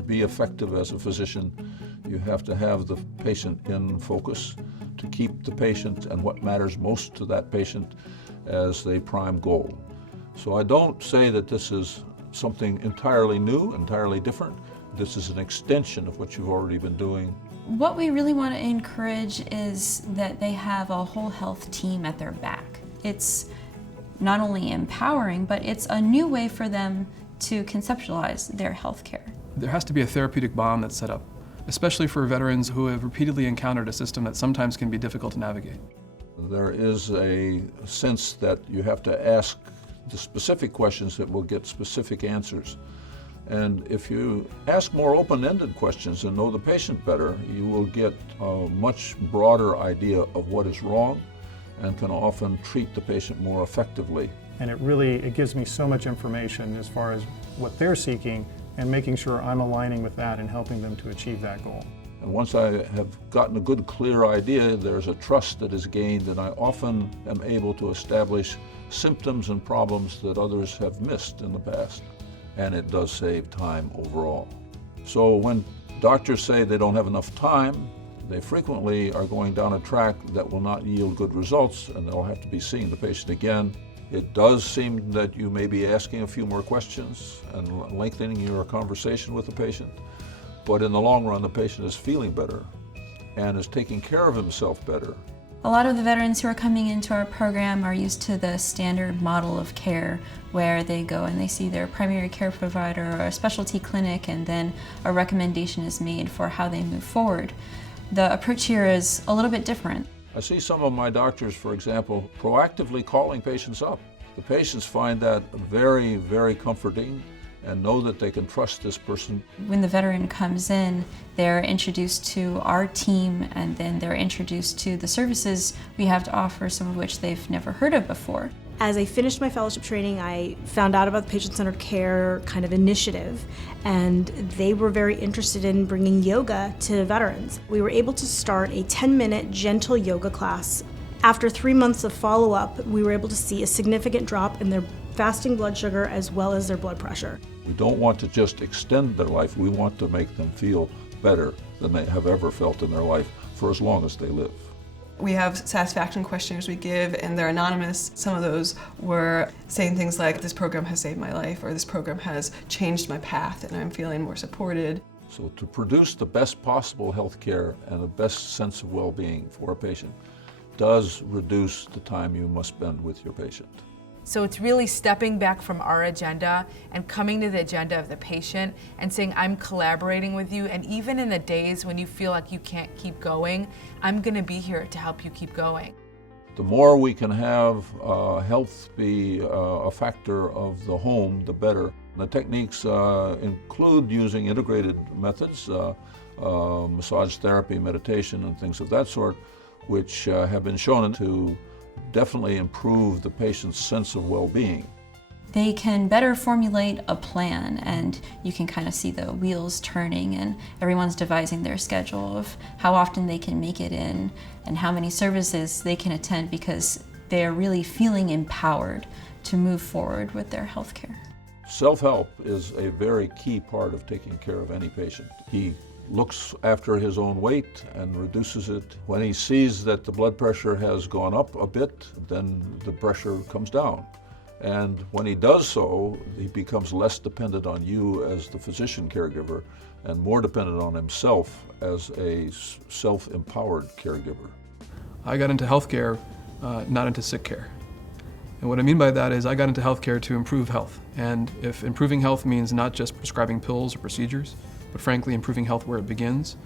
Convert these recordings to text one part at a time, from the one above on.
To be effective as a physician, you have to have the patient in focus, to keep the patient and what matters most to that patient as the prime goal. So I don't say that this is something entirely new, entirely different. This is an extension of what you've already been doing. What we really want to encourage is that they have a whole health team at their back. It's not only empowering, but it's a new way for them to conceptualize their health care. There has to be a therapeutic bond that's set up, especially for veterans who have repeatedly encountered a system that sometimes can be difficult to navigate. There is a sense that you have to ask the specific questions that will get specific answers. And if you ask more open-ended questions and know the patient better, you will get a much broader idea of what is wrong and can often treat the patient more effectively. And it gives me so much information as far as what they're seeking and making sure I'm aligning with that and helping them to achieve that goal. And once I have gotten a good, clear idea, there's a trust that is gained, and I often am able to establish symptoms and problems that others have missed in the past. And it does save time overall. So when doctors say they don't have enough time, they frequently are going down a track that will not yield good results, and they'll have to be seeing the patient again. It does seem that you may be asking a few more questions and lengthening your conversation with the patient, but in the long run, the patient is feeling better and is taking care of himself better. A lot of the veterans who are coming into our program are used to the standard model of care where they go and they see their primary care provider or a specialty clinic, and then a recommendation is made for how they move forward. The approach here is a little bit different. I see some of my doctors, for example, proactively calling patients up. The patients find that very, very comforting and know that they can trust this person. When the veteran comes in, they're introduced to our team, and then they're introduced to the services we have to offer, some of which they've never heard of before. As I finished my fellowship training, I found out about the patient-centered care kind of initiative, and they were very interested in bringing yoga to veterans. We were able to start a 10-minute gentle yoga class. After 3 months of follow-up, we were able to see a significant drop in their fasting blood sugar as well as their blood pressure. We don't want to just extend their life, we want to make them feel better than they have ever felt in their life for as long as they live. We have satisfaction questionnaires we give, and they're anonymous. Some of those were saying things like, this program has saved my life, or this program has changed my path and I'm feeling more supported. So to produce the best possible health care and the best sense of well-being for a patient does reduce the time you must spend with your patient. So it's really stepping back from our agenda and coming to the agenda of the patient and saying, I'm collaborating with you, and even in the days when you feel like you can't keep going, I'm going to be here to help you keep going. The more we can have health be a factor of the home, the better. The techniques include using integrated methods, massage therapy, meditation, and things of that sort, which have been shown to definitely improve the patient's sense of well-being. They can better formulate a plan, and you can kind of see the wheels turning, and everyone's devising their schedule of how often they can make it in and how many services they can attend, because they're really feeling empowered to move forward with their health care. Self-help is a very key part of taking care of any patient. He looks after his own weight and reduces it. When he sees that the blood pressure has gone up a bit, then the pressure comes down. And when he does so, he becomes less dependent on you as the physician caregiver and more dependent on himself as a self-empowered caregiver. I got into healthcare, not into sick care. And what I mean by that is I got into healthcare to improve health. And if improving health means not just prescribing pills or procedures, but frankly improving health where it begins,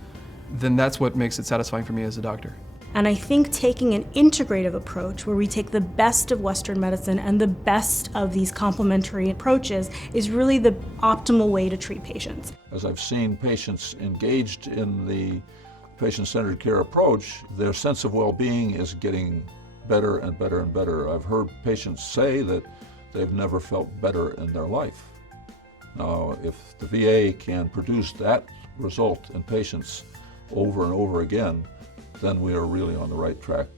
then that's what makes it satisfying for me as a doctor. And I think taking an integrative approach where we take the best of Western medicine and the best of these complementary approaches is really the optimal way to treat patients. As I've seen patients engaged in the patient-centered care approach, their sense of well-being is getting better and better and better. I've heard patients say that they've never felt better in their life. Now, if the VA can produce that result in patients over and over again, then we are really on the right track.